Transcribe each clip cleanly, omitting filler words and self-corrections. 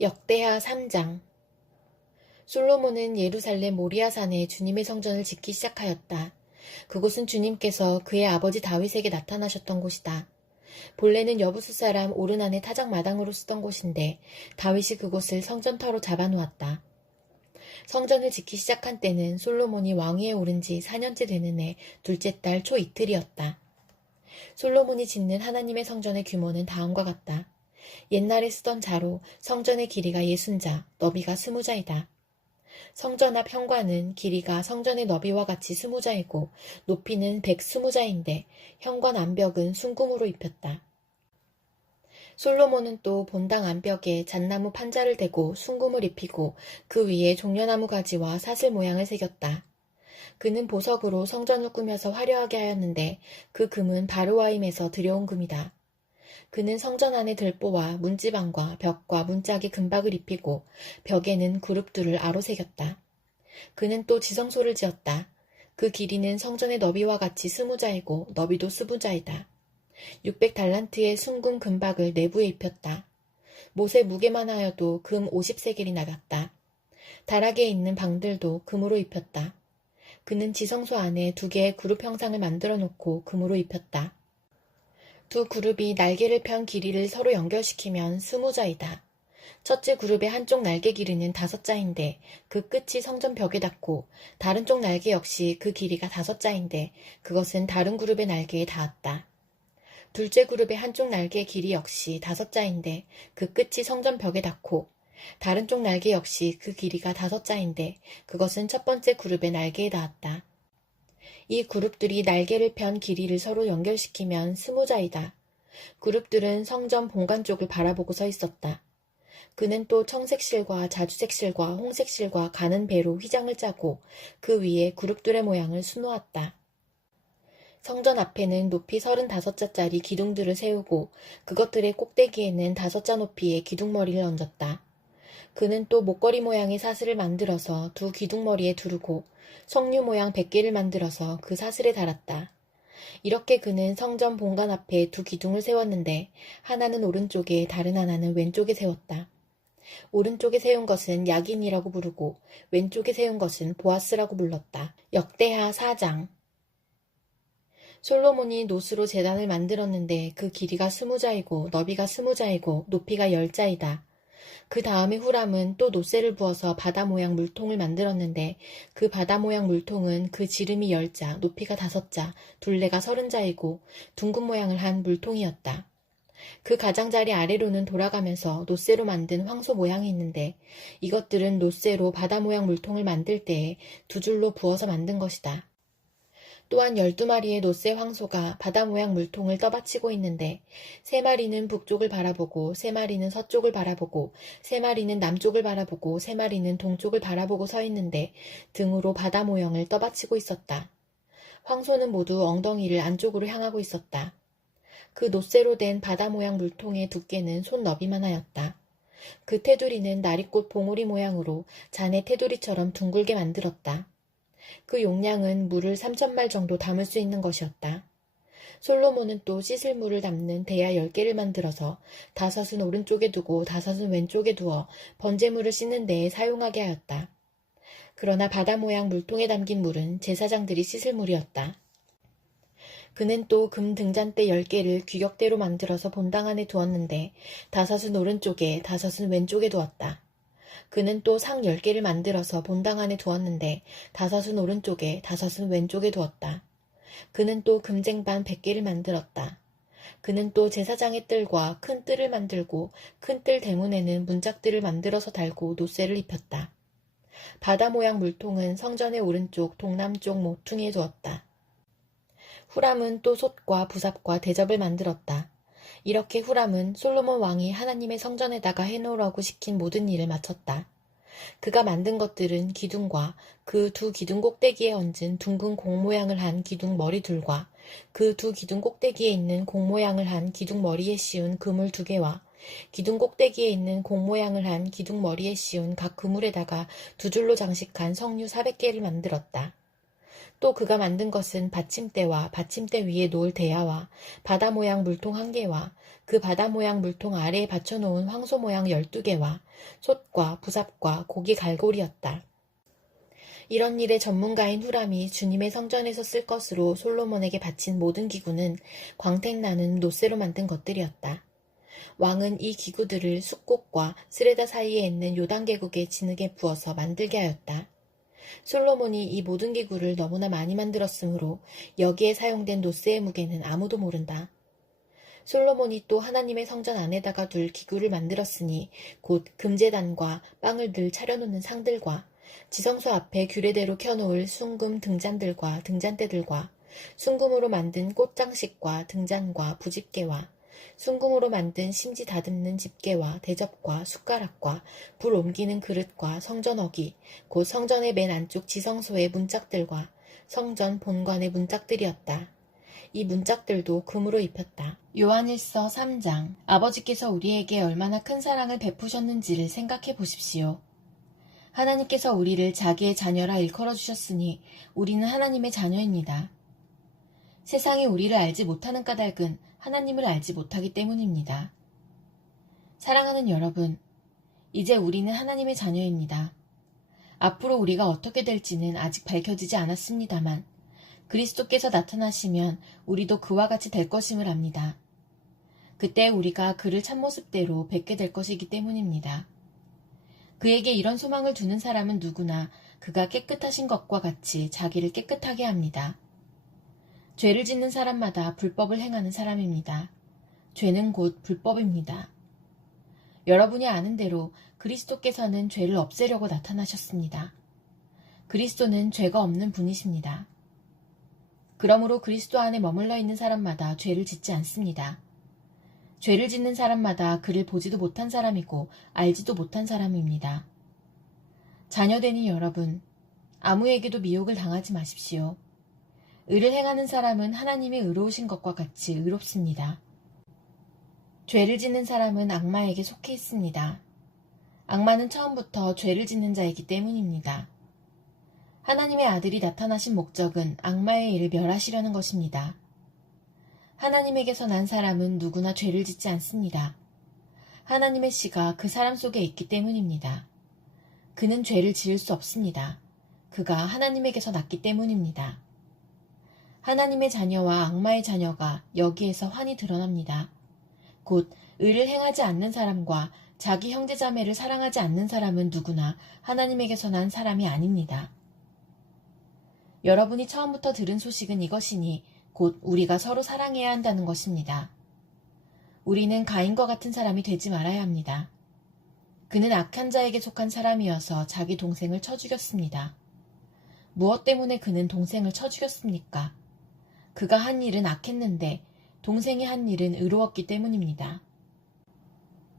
역대하 3장. 솔로몬은 예루살렘 모리아산에 주님의 성전을 짓기 시작하였다. 그곳은 주님께서 그의 아버지 다윗에게 나타나셨던 곳이다. 본래는 여부수 사람 오르난의 타작 마당으로 쓰던 곳인데 다윗이 그곳을 성전터로 잡아놓았다. 성전을 짓기 시작한 때는 솔로몬이 왕위에 오른 지 4년째 되는 해 둘째 달 초 이틀이었다. 솔로몬이 짓는 하나님의 성전의 규모는 다음과 같다. 옛날에 쓰던 자로 성전의 길이가 60자, 너비가 20자이다. 성전 앞 현관은 길이가 성전의 너비와 같이 20자이고 높이는 120자인데 현관 암벽은 순금으로 입혔다. 솔로몬은 또 본당 암벽에 잣나무 판자를 대고 순금을 입히고 그 위에 종려나무 가지와 사슬 모양을 새겼다. 그는 보석으로 성전을 꾸며서 화려하게 하였는데 그 금은 바르와임에서 들여온 금이다. 그는 성전 안에 들보와 문지방과 벽과 문짝에 금박을 입히고 벽에는 그룹들을 아로 새겼다. 그는 또 지성소를 지었다. 그 길이는 성전의 너비와 같이 20자이고 너비도 20자이다. 600달란트의 순금 금박을 내부에 입혔다. 못의 무게만 하여도 금 50세겔이 나갔다. 다락에 있는 방들도 금으로 입혔다. 그는 지성소 안에 2개의 그룹 형상을 만들어 놓고 금으로 입혔다. 두 그룹이 날개를 편 길이를 서로 연결시키면 20자이다. 첫째 그룹의 한쪽 날개 길이는 5자인데 그 끝이 성전 벽에 닿고 다른 쪽 날개 역시 그 길이가 5자인데 그것은 다른 그룹의 날개에 닿았다. 둘째 그룹의 한쪽 날개 길이 역시 5자인데 그 끝이 성전 벽에 닿고 다른 쪽 날개 역시 그 길이가 5자인데 그것은 첫 번째 그룹의 날개에 닿았다. 이 그룹들이 날개를 편 길이를 서로 연결시키면 20자이다. 그룹들은 성전 본관 쪽을 바라보고 서 있었다. 그는 또 청색실과 자주색실과 홍색실과 가는 배로 휘장을 짜고 그 위에 그룹들의 모양을 수놓았다. 성전 앞에는 높이 35자짜리 기둥들을 세우고 그것들의 꼭대기에는 5자 높이의 기둥머리를 얹었다. 그는 또 목걸이 모양의 사슬을 만들어서 두 기둥머리에 두르고 석류 모양 100개를 만들어서 그 사슬에 달았다. 이렇게 그는 성전 본관 앞에 두 기둥을 세웠는데 하나는 오른쪽에 다른 하나는 왼쪽에 세웠다. 오른쪽에 세운 것은 야긴이라고 부르고 왼쪽에 세운 것은 보아스라고 불렀다. 역대하 4장. 솔로몬이 노스로 제단을 만들었는데 그 길이가 20자이고 너비가 20자이고 높이가 10자이다. 그 다음에 후람은 또 노쇠를 부어서 바다 모양 물통을 만들었는데 그 바다 모양 물통은 그 지름이 10자, 높이가 5자, 둘레가 30자이고 둥근 모양을 한 물통이었다. 그 가장자리 아래로는 돌아가면서 노쇠로 만든 황소 모양이 있는데 이것들은 노쇠로 바다 모양 물통을 만들 때에 2줄로 부어서 만든 것이다. 또한 12마리의 노쇠 황소가 바다 모양 물통을 떠받치고 있는데 3마리는 북쪽을 바라보고 3마리는 서쪽을 바라보고 3마리는 남쪽을 바라보고 3마리는 동쪽을 바라보고 서 있는데 등으로 바다 모양을 떠받치고 있었다. 황소는 모두 엉덩이를 안쪽으로 향하고 있었다. 그 노쇠로 된 바다 모양 물통의 두께는 손 너비만 하였다. 그 테두리는 나리꽃 봉우리 모양으로 잔의 테두리처럼 둥글게 만들었다. 그 용량은 물을 3,000말 정도 담을 수 있는 것이었다. 솔로몬은 또 씻을 물을 담는 대야 10개를 만들어서 5은 오른쪽에 두고 5은 왼쪽에 두어 번제물을 씻는 데에 사용하게 하였다. 그러나 바다 모양 물통에 담긴 물은 제사장들이 씻을 물이었다. 그는 또 금 등잔대 10개를 규격대로 만들어서 본당 안에 두었는데 5은 오른쪽에 5은 왼쪽에 두었다. 그는 또 상 10개를 만들어서 본당 안에 두었는데 5은 오른쪽에 5은 왼쪽에 두었다. 그는 또 금쟁반 100개를 만들었다. 그는 또 제사장의 뜰과 큰 뜰을 만들고 큰 뜰 대문에는 문짝들을 만들어서 달고 노쇠를 입혔다. 바다 모양 물통은 성전의 오른쪽 동남쪽 모퉁이에 두었다. 후람은 또 솥과 부삽과 대접을 만들었다. 이렇게 후람은 솔로몬 왕이 하나님의 성전에다가 해놓으라고 시킨 모든 일을 마쳤다. 그가 만든 것들은 기둥과 그 두 기둥 꼭대기에 얹은 둥근 공 모양을 한 기둥 머리둘과 그 두 기둥 꼭대기에 있는 공 모양을 한 기둥 머리에 씌운 그물 2개와 기둥 꼭대기에 있는 공 모양을 한 기둥 머리에 씌운 각 그물에다가 2줄로 장식한 석류 400개를 만들었다. 또 그가 만든 것은 받침대와 받침대 위에 놓을 대야와 바다 모양 물통 1개와 그 바다 모양 물통 아래에 받쳐놓은 황소 모양 12개와 솥과 부삽과 고기 갈고리였다. 이런 일에 전문가인 후람이 주님의 성전에서 쓸 것으로 솔로몬에게 바친 모든 기구는 광택나는 노쇠로 만든 것들이었다. 왕은 이 기구들을 숫꽃과 스레다 사이에 있는 요단 계곡의 진흙에 부어서 만들게 하였다. 솔로몬이 이 모든 기구를 너무나 많이 만들었으므로 여기에 사용된 노쇠의 무게는 아무도 모른다. 솔로몬이 또 하나님의 성전 안에다가 둘 기구를 만들었으니 곧 금제단과 빵을 늘 차려놓는 상들과 지성소 앞에 규례대로 켜놓을 순금 등잔들과 등잔대들과 순금으로 만든 꽃장식과 등잔과 부집게와 순금으로 만든 심지 다듬는 집게와 대접과 숟가락과 불 옮기는 그릇과 성전어기, 곧 성전의 맨 안쪽 지성소의 문짝들과 성전 본관의 문짝들이었다. 이 문짝들도 금으로 입혔다. 요한일서 3장. 아버지께서 우리에게 얼마나 큰 사랑을 베푸셨는지를 생각해 보십시오. 하나님께서 우리를 자기의 자녀라 일컬어 주셨으니 우리는 하나님의 자녀입니다. 세상이 우리를 알지 못하는 까닭은 하나님을 알지 못하기 때문입니다. 사랑하는 여러분, 이제 우리는 하나님의 자녀입니다. 앞으로 우리가 어떻게 될지는 아직 밝혀지지 않았습니다만 그리스도께서 나타나시면 우리도 그와 같이 될 것임을 압니다. 그때 우리가 그를 참모습대로 뵙게 될 것이기 때문입니다. 그에게 이런 소망을 두는 사람은 누구나 그가 깨끗하신 것과 같이 자기를 깨끗하게 합니다. 죄를 짓는 사람마다 불법을 행하는 사람입니다. 죄는 곧 불법입니다. 여러분이 아는 대로 그리스도께서는 죄를 없애려고 나타나셨습니다. 그리스도는 죄가 없는 분이십니다. 그러므로 그리스도 안에 머물러 있는 사람마다 죄를 짓지 않습니다. 죄를 짓는 사람마다 그를 보지도 못한 사람이고 알지도 못한 사람입니다. 자녀되니 여러분, 아무에게도 미혹을 당하지 마십시오. 의를 행하는 사람은 하나님의 의로우신 것과 같이 의롭습니다. 죄를 짓는 사람은 악마에게 속해 있습니다. 악마는 처음부터 죄를 짓는 자이기 때문입니다. 하나님의 아들이 나타나신 목적은 악마의 일을 멸하시려는 것입니다. 하나님에게서 난 사람은 누구나 죄를 짓지 않습니다. 하나님의 씨가 그 사람 속에 있기 때문입니다. 그는 죄를 지을 수 없습니다. 그가 하나님에게서 났기 때문입니다. 하나님의 자녀와 악마의 자녀가 여기에서 환히 드러납니다. 곧 의를 행하지 않는 사람과 자기 형제자매를 사랑하지 않는 사람은 누구나 하나님에게서 난 사람이 아닙니다. 여러분이 처음부터 들은 소식은 이것이니 곧 우리가 서로 사랑해야 한다는 것입니다. 우리는 가인과 같은 사람이 되지 말아야 합니다. 그는 악한 자에게 속한 사람이어서 자기 동생을 쳐 죽였습니다. 무엇 때문에 그는 동생을 쳐 죽였습니까? 그가 한 일은 악했는데 동생이 한 일은 의로웠기 때문입니다.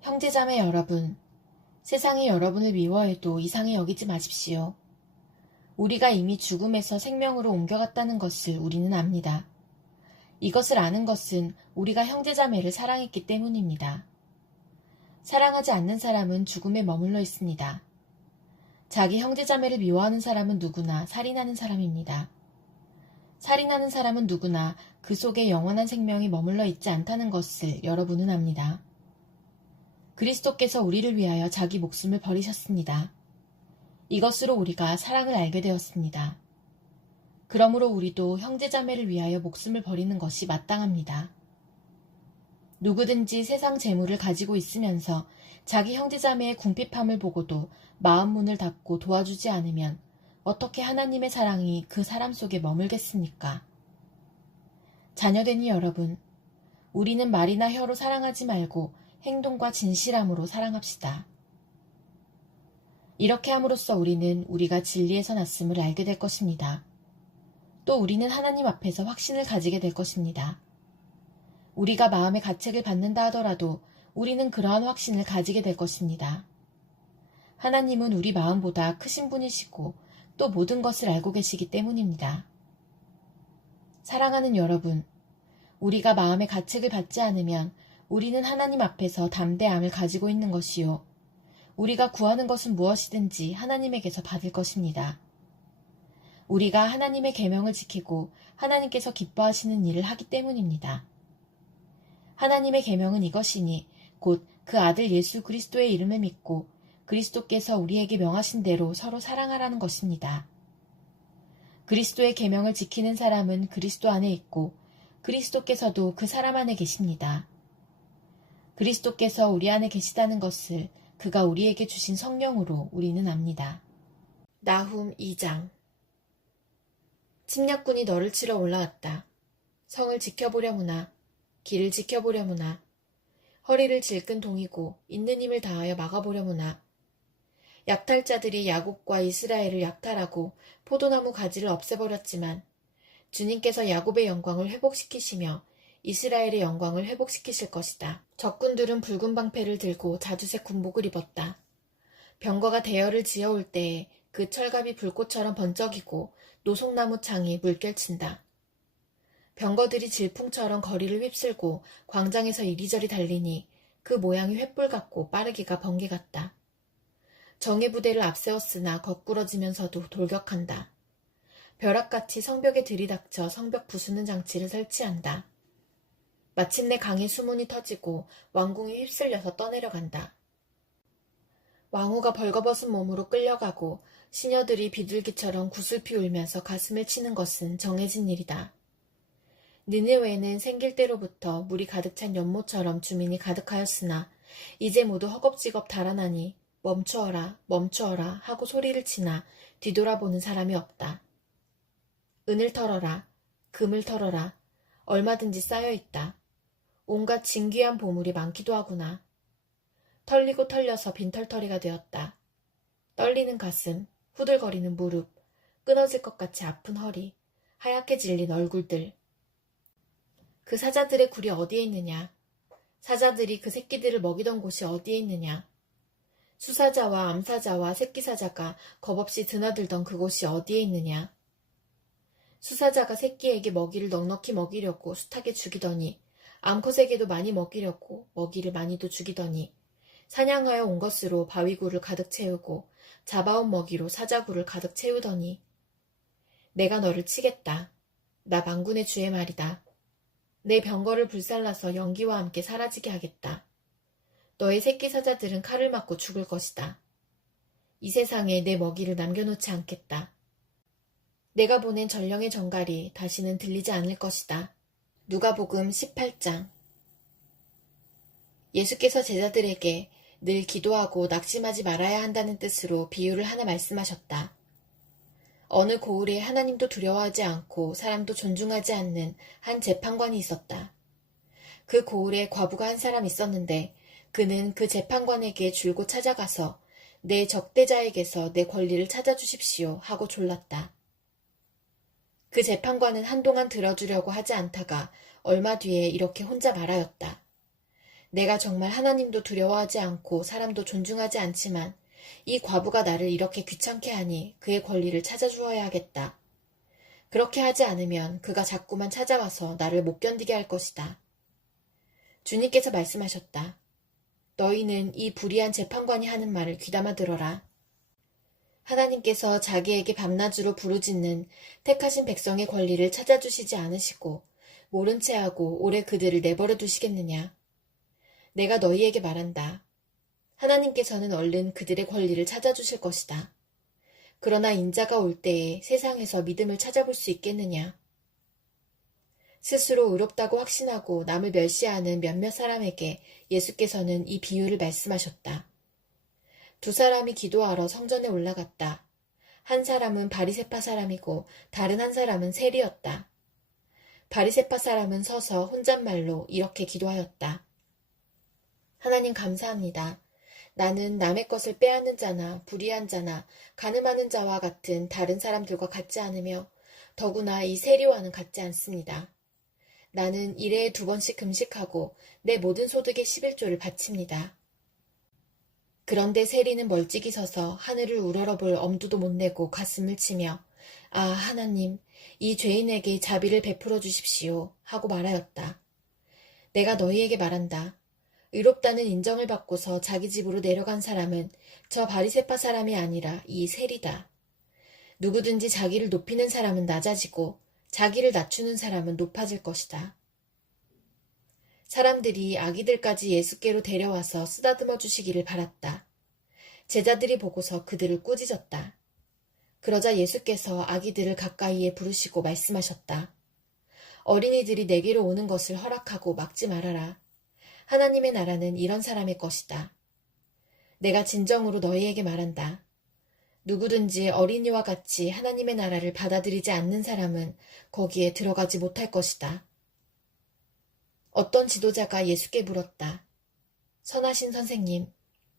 형제자매 여러분, 세상이 여러분을 미워해도 이상히 여기지 마십시오. 우리가 이미 죽음에서 생명으로 옮겨갔다는 것을 우리는 압니다. 이것을 아는 것은 우리가 형제자매를 사랑했기 때문입니다. 사랑하지 않는 사람은 죽음에 머물러 있습니다. 자기 형제자매를 미워하는 사람은 누구나 살인하는 사람입니다. 살인하는 사람은 누구나 그 속에 영원한 생명이 머물러 있지 않다는 것을 여러분은 압니다. 그리스도께서 우리를 위하여 자기 목숨을 버리셨습니다. 이것으로 우리가 사랑을 알게 되었습니다. 그러므로 우리도 형제자매를 위하여 목숨을 버리는 것이 마땅합니다. 누구든지 세상 재물을 가지고 있으면서 자기 형제자매의 궁핍함을 보고도 마음 문을 닫고 도와주지 않으면 어떻게 하나님의 사랑이 그 사람 속에 머물겠습니까? 자녀되니 여러분, 우리는 말이나 혀로 사랑하지 말고 행동과 진실함으로 사랑합시다. 이렇게 함으로써 우리는 우리가 진리에서 났음을 알게 될 것입니다. 또 우리는 하나님 앞에서 확신을 가지게 될 것입니다. 우리가 마음의 가책을 받는다 하더라도 우리는 그러한 확신을 가지게 될 것입니다. 하나님은 우리 마음보다 크신 분이시고 또 모든 것을 알고 계시기 때문입니다. 사랑하는 여러분, 우리가 마음의 가책을 받지 않으면 우리는 하나님 앞에서 담대함을 가지고 있는 것이요. 우리가 구하는 것은 무엇이든지 하나님에게서 받을 것입니다. 우리가 하나님의 계명을 지키고 하나님께서 기뻐하시는 일을 하기 때문입니다. 하나님의 계명은 이것이니 곧 그 아들 예수 그리스도의 이름을 믿고 그리스도께서 우리에게 명하신 대로 서로 사랑하라는 것입니다. 그리스도의 계명을 지키는 사람은 그리스도 안에 있고 그리스도께서도 그 사람 안에 계십니다. 그리스도께서 우리 안에 계시다는 것을 그가 우리에게 주신 성령으로 우리는 압니다. 나훔 2장. 침략군이 너를 치러 올라왔다. 성을 지켜보려무나 길을 지켜보려무나 허리를 질끈 동이고 있는 힘을 다하여 막아보려무나 약탈자들이 야곱과 이스라엘을 약탈하고 포도나무 가지를 없애버렸지만 주님께서 야곱의 영광을 회복시키시며 이스라엘의 영광을 회복시키실 것이다. 적군들은 붉은 방패를 들고 자주색 군복을 입었다. 병거가 대열을 지어올 때에 그 철갑이 불꽃처럼 번쩍이고 노송나무 창이 물결친다. 병거들이 질풍처럼 거리를 휩쓸고 광장에서 이리저리 달리니 그 모양이 횃불 같고 빠르기가 번개 같다. 정예 부대를 앞세웠으나 거꾸러지면서도 돌격한다. 벼락같이 성벽에 들이닥쳐 성벽 부수는 장치를 설치한다. 마침내 강의 수문이 터지고 왕궁이 휩쓸려서 떠내려간다. 왕후가 벌거벗은 몸으로 끌려가고 시녀들이 비둘기처럼 구슬피 울면서 가슴을 치는 것은 정해진 일이다. 느네웨는 생길 때로부터 물이 가득 찬 연못처럼 주민이 가득하였으나 이제 모두 허겁지겁 달아나니 멈추어라 멈추어라 하고 소리를 치나 뒤돌아보는 사람이 없다. 은을 털어라 금을 털어라 얼마든지 쌓여있다. 온갖 진귀한 보물이 많기도 하구나. 털리고 털려서 빈털터리가 되었다. 떨리는 가슴, 후들거리는 무릎, 끊어질 것 같이 아픈 허리, 하얗게 질린 얼굴들. 그 사자들의 굴이 어디에 있느냐? 사자들이 그 새끼들을 먹이던 곳이 어디에 있느냐? 수사자와 암사자와 새끼사자가 겁없이 드나들던 그곳이 어디에 있느냐? 수사자가 새끼에게 먹이를 넉넉히 먹이려고 숱하게 죽이더니 암컷에게도 많이 먹이려고 먹이를 많이도 죽이더니 사냥하여 온 것으로 바위굴을 가득 채우고 잡아온 먹이로 사자굴을 가득 채우더니 내가 너를 치겠다. 나 만군의 주의 말이다. 내 병거를 불살라서 연기와 함께 사라지게 하겠다. 너의 새끼 사자들은 칼을 맞고 죽을 것이다. 이 세상에 내 먹이를 남겨놓지 않겠다. 내가 보낸 전령의 정갈이 다시는 들리지 않을 것이다. 누가복음 18장. 예수께서 제자들에게 늘 기도하고 낙심하지 말아야 한다는 뜻으로 비유를 하나 말씀하셨다. 어느 고을에 하나님도 두려워하지 않고 사람도 존중하지 않는 한 재판관이 있었다. 그 고을에 과부가 한 사람 있었는데 그는 그 재판관에게 줄곧 찾아가서 내 적대자에게서 내 권리를 찾아주십시오 하고 졸랐다. 그 재판관은 한동안 들어주려고 하지 않다가 얼마 뒤에 이렇게 혼자 말하였다. 내가 정말 하나님도 두려워하지 않고 사람도 존중하지 않지만 이 과부가 나를 이렇게 귀찮게 하니 그의 권리를 찾아주어야 하겠다. 그렇게 하지 않으면 그가 자꾸만 찾아와서 나를 못 견디게 할 것이다. 주님께서 말씀하셨다. 너희는 이 불의한 재판관이 하는 말을 귀담아 들어라. 하나님께서 자기에게 밤낮으로 부르짖는 택하신 백성의 권리를 찾아주시지 않으시고 모른 채 하고 오래 그들을 내버려 두시겠느냐. 내가 너희에게 말한다. 하나님께서는 얼른 그들의 권리를 찾아주실 것이다. 그러나 인자가 올 때에 세상에서 믿음을 찾아볼 수 있겠느냐. 스스로 의롭다고 확신하고 남을 멸시하는 몇몇 사람에게 예수께서는 이 비유를 말씀하셨다. 두 사람이 기도하러 성전에 올라갔다. 한 사람은 바리새파 사람이고 다른 한 사람은 세리였다. 바리새파 사람은 서서 혼잣말로 이렇게 기도하였다. 하나님 감사합니다. 나는 남의 것을 빼앗는 자나 불의한 자나 간음하는 자와 같은 다른 사람들과 같지 않으며 더구나 이 세리와는 같지 않습니다. 나는 일해에 2번씩 금식하고 내 모든 소득의 11조를 바칩니다. 그런데 세리는 멀찍이 서서 하늘을 우러러볼 엄두도 못 내고 가슴을 치며 아 하나님 이 죄인에게 자비를 베풀어 주십시오 하고 말하였다. 내가 너희에게 말한다. 의롭다는 인정을 받고서 자기 집으로 내려간 사람은 저 바리새파 사람이 아니라 이 세리다. 누구든지 자기를 높이는 사람은 낮아지고 자기를 낮추는 사람은 높아질 것이다. 사람들이 아기들까지 예수께로 데려와서 쓰다듬어 주시기를 바랐다. 제자들이 보고서 그들을 꾸짖었다. 그러자 예수께서 아기들을 가까이에 부르시고 말씀하셨다. 어린이들이 내게로 오는 것을 허락하고 막지 말아라. 하나님의 나라는 이런 사람의 것이다. 내가 진정으로 너희에게 말한다. 누구든지 어린이와 같이 하나님의 나라를 받아들이지 않는 사람은 거기에 들어가지 못할 것이다. 어떤 지도자가 예수께 물었다. 선하신 선생님,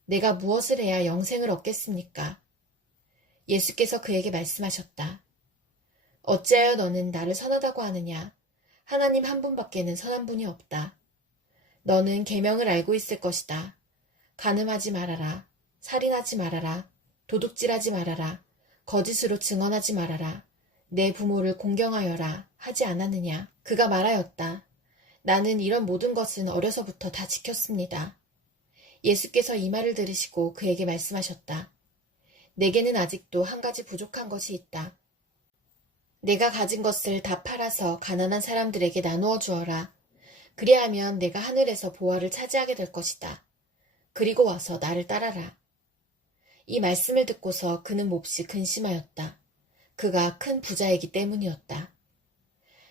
내가 무엇을 해야 영생을 얻겠습니까? 예수께서 그에게 말씀하셨다. 어찌하여 너는 나를 선하다고 하느냐? 하나님 한 분밖에는 선한 분이 없다. 너는 계명을 알고 있을 것이다. 간음하지 말아라. 살인하지 말아라. 도둑질하지 말아라. 거짓으로 증언하지 말아라. 내 부모를 공경하여라. 하지 않았느냐? 그가 말하였다. 나는 이런 모든 것은 어려서부터 다 지켰습니다. 예수께서 이 말을 들으시고 그에게 말씀하셨다. 내게는 아직도 한 가지 부족한 것이 있다. 내가 가진 것을 다 팔아서 가난한 사람들에게 나누어 주어라. 그리하면 내가 하늘에서 보화를 차지하게 될 것이다. 그리고 와서 나를 따라라. 이 말씀을 듣고서 그는 몹시 근심하였다. 그가 큰 부자이기 때문이었다.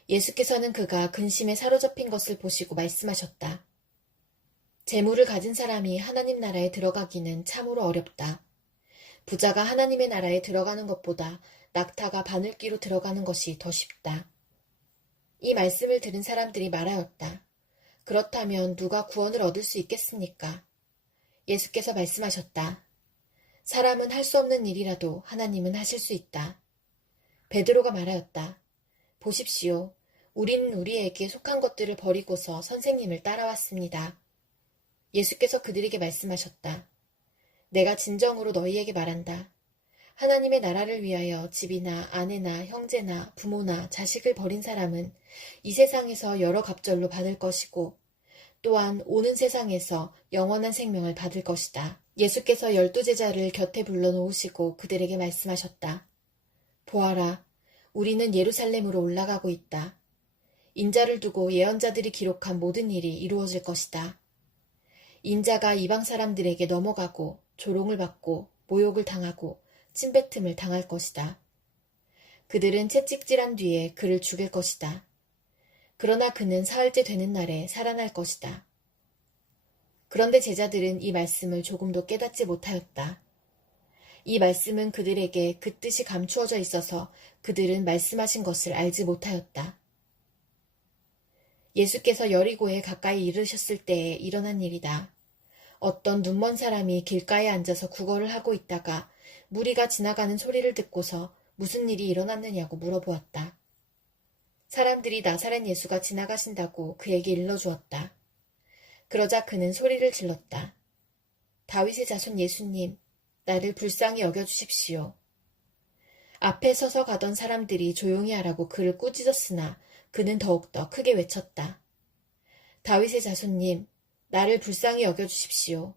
예수께서는 그가 근심에 사로잡힌 것을 보시고 말씀하셨다. 재물을 가진 사람이 하나님 나라에 들어가기는 참으로 어렵다. 부자가 하나님의 나라에 들어가는 것보다 낙타가 바늘귀로 들어가는 것이 더 쉽다. 이 말씀을 들은 사람들이 말하였다. 그렇다면 누가 구원을 얻을 수 있겠습니까? 예수께서 말씀하셨다. 사람은 할 수 없는 일이라도 하나님은 하실 수 있다. 베드로가 말하였다. 보십시오. 우리는 우리에게 속한 것들을 버리고서 선생님을 따라왔습니다. 예수께서 그들에게 말씀하셨다. 내가 진정으로 너희에게 말한다. 하나님의 나라를 위하여 집이나 아내나 형제나 부모나 자식을 버린 사람은 이 세상에서 여러 갑절로 받을 것이고 또한 오는 세상에서 영원한 생명을 받을 것이다. 예수께서 12제자를 곁에 불러놓으시고 그들에게 말씀하셨다. 보아라, 우리는 예루살렘으로 올라가고 있다. 인자를 두고 예언자들이 기록한 모든 일이 이루어질 것이다. 인자가 이방 사람들에게 넘어가고 조롱을 받고 모욕을 당하고 침뱉음을 당할 것이다. 그들은 채찍질한 뒤에 그를 죽일 것이다. 그러나 그는 사흘째 되는 날에 살아날 것이다. 그런데 제자들은 이 말씀을 조금도 깨닫지 못하였다. 이 말씀은 그들에게 그 뜻이 감추어져 있어서 그들은 말씀하신 것을 알지 못하였다. 예수께서 여리고에 가까이 이르셨을 때에 일어난 일이다. 어떤 눈먼 사람이 길가에 앉아서 구걸을 하고 있다가 무리가 지나가는 소리를 듣고서 무슨 일이 일어났느냐고 물어보았다. 사람들이 나사렛 예수가 지나가신다고 그에게 일러주었다. 그러자 그는 소리를 질렀다. 다윗의 자손 예수님, 나를 불쌍히 여겨주십시오. 앞에 서서 가던 사람들이 조용히 하라고 그를 꾸짖었으나 그는 더욱더 크게 외쳤다. 다윗의 자손님, 나를 불쌍히 여겨주십시오.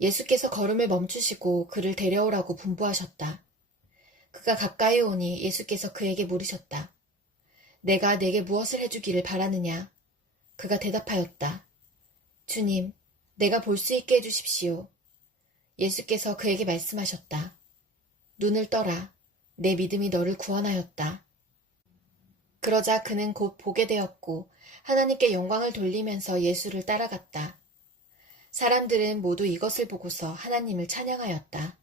예수께서 걸음을 멈추시고 그를 데려오라고 분부하셨다. 그가 가까이 오니 예수께서 그에게 물으셨다. 내가 내게 무엇을 해주기를 바라느냐? 그가 대답하였다. 주님, 내가 볼 수 있게 해주십시오. 예수께서 그에게 말씀하셨다. 눈을 떠라. 내 믿음이 너를 구원하였다. 그러자 그는 곧 보게 되었고 하나님께 영광을 돌리면서 예수를 따라갔다. 사람들은 모두 이것을 보고서 하나님을 찬양하였다.